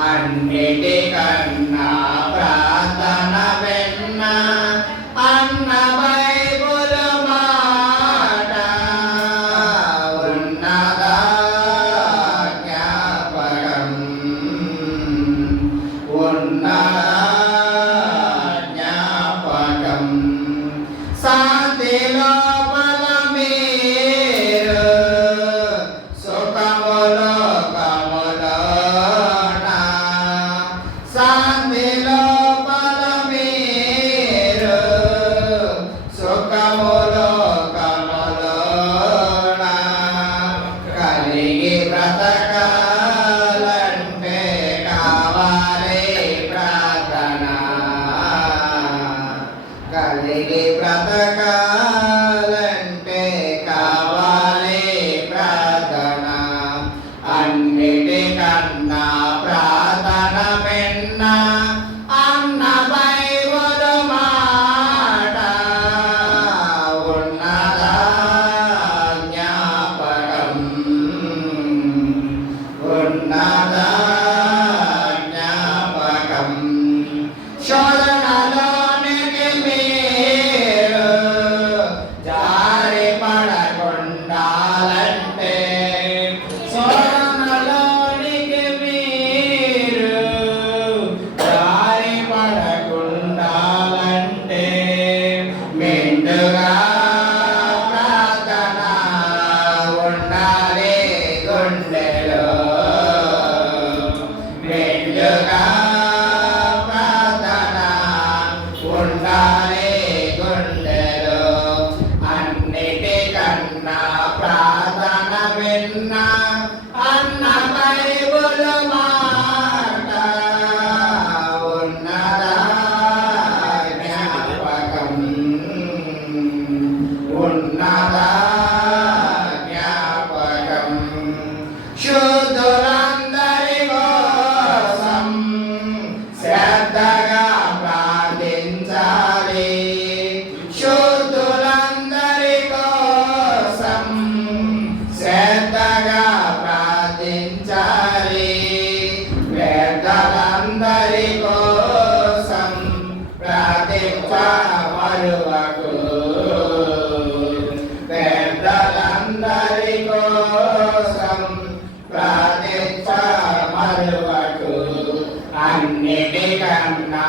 అన్నిటికన్నా ప్రార్థన వెన్న అన్న బైబుల్ మాట ఉన్నదా జ్ఞాపకం ఉన్నదా జ్ఞాపకం శాంతిలో బ్రతకాలంటే కావాలి ప్రార్థన కలిగి బ్రతకాలంటే కావాలి ప్రార్థన అన్నిటికన్నా ప్రార్థన వెన్న అన్న బైబుల్ మాట ఉన్నదా జ్ఞాపకం ఉన్నదా జ్ఞాపకం శోధనలోనికి మీరు జారి పడకుండాలంటే శోధనలోనికి మీరు జారి పడకుండాలంటే మెండుగా ప్రార్థన ఉండాలి గుండెలో మెండుగా ప్రార్థన ఉండాలి గుండెలో అన్నిటికన్నా ప్రార్థన విన్న అన్న బైబుల్ మాట ఉన్నదా జ్ఞాపకం ఉన్నదా జ్ఞాపకం శుద్ధులందరి కోసం శ్రద్ధగా ప్రార్థించాలి శుద్ధులందరి కోసం శ్రద్ధగా ప్రార్థించాలి వ్యర్థలందరి కోసం ప్రార్థించమరువకు వ్యర్థలందరి కోసం ప్రార్థించమరువకు అన్నిటికన్నా